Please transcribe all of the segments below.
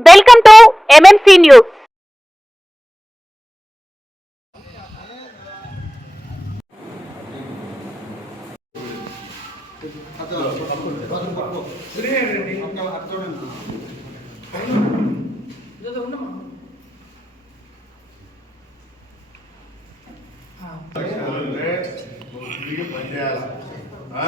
Welcome to MMC news తిరిగి పనిచేయాలి ఆ?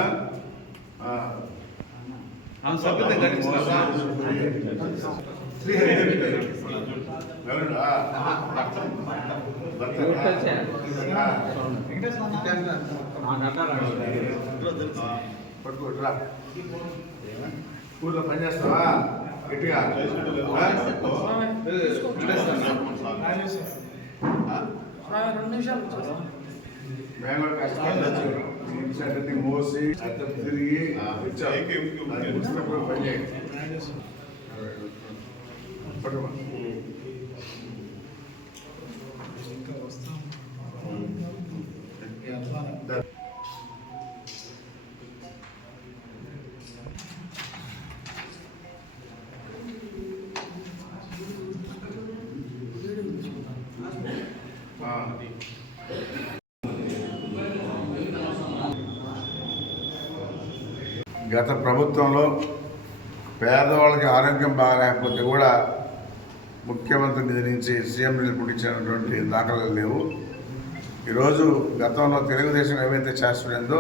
పట్టుకోట్రా ఊర్లో పనిచేస్తావా గట్టిగా రెండు నిమిషాలు మేము కూడా కష్టపడి మోసి తిరిగి వచ్చాం. పని చేయండి. గత ప్రభుత్వంలో పేదవాళ్ళకి ఆరోగ్యం బాగాలేకపోతే కూడా ముఖ్యమంత్రి నిధి నుంచి సీఎం రిలీఫ్ దాఖలు లేవు. ఈరోజు గతంలో తెలుగుదేశం ఏమైతే చేస్తుందో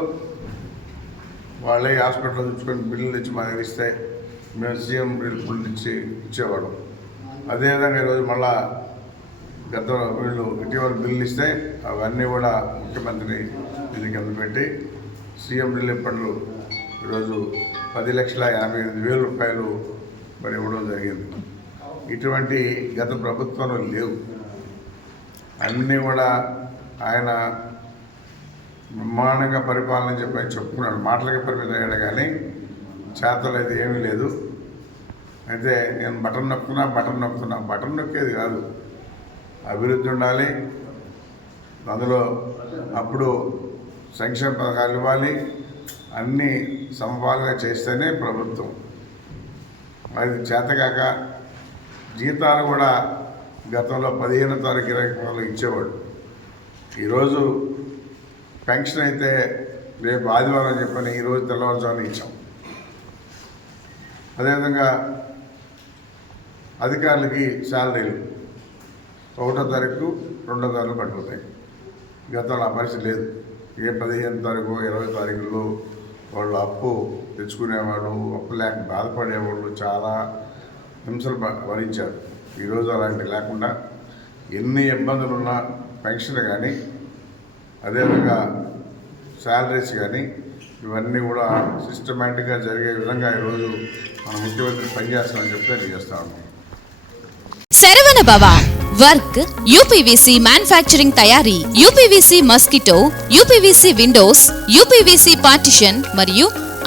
వాళ్ళే హాస్పిటల్లో తెచ్చుకొని బిల్లులు ఇచ్చి మా దగ్గర ఇస్తే మేము సీఎం రిలీఫ్ ఇచ్చి ఇచ్చేవాడు అదేవిధంగా ఈరోజు మళ్ళా గత వీళ్ళు ఇటీవల బిల్లు ఇస్తే అవన్నీ కూడా ముఖ్యమంత్రి నిధి కింద పెట్టి సీఎం రిలీఫ్ ఫండ్లు ఈరోజు పది లక్షల యాభై ఎనిమిది వేల రూపాయలు మరి ఇవ్వడం జరిగింది. ఇటువంటి గత ప్రభుత్వంలో లేవు. అన్నీ కూడా ఆయన బ్రహ్మాండంగా పరిపాలన చెప్పి చెప్పుకున్నాడు. మాటలకి పరిమితం అయ్యాడు కానీ చేతలు అయితే ఏమీ లేదు. అయితే నేను బటన్ నొక్కుతున్నా బటన్ నొక్కుతున్నా. బటన్ నొక్కేది కాదు. అభివృద్ధి ఉండాలి. అందులో అప్పుడు సంక్షేమ పథకాలు ఇవ్వాలి. అన్నీ సమపాలుగా చేస్తేనే ప్రభుత్వం. అది చేతకాక జీతాలు కూడా గతంలో పదిహేను తారీఖు ఇరవై తారీఖు ఇచ్చేవాడు ఈరోజు పెన్షన్ అయితే రేపు ఆదివారం చెప్పని ఈరోజు తెల్లవారుజామున ఇచ్చాం. అదేవిధంగా అధికారులకి శాలరీలు ఒకటో తారీఖు రెండో తారీఖు పడిపోతాయి. గతంలో ఆ పరిస్థితి లేదు. ఏ పదిహేను తారీఖు ఇరవై తారీఖుల్లో వాళ్ళు అప్పు తెచ్చుకునేవాళ్ళు అప్పు లేక బాధపడేవాళ్ళు చాలా హింసలు భ- భరించారు. ఈరోజు అలాంటి లేకుండా ఎన్ని ఇబ్బందులున్నా పెన్షన్ కానీ అదేవిధంగా శాలరీస్ కానీ ఇవన్నీ కూడా సిస్టమేటిక్గా జరిగే విధంగా ఈరోజు మన ముఖ్యమంత్రి పనిచేస్తామని చెప్తే తెలియజేస్తాము Saravana Bhava work UPVC manufacturing తయారీ UPVC mosquito UPVC windows UPVC partition మరియు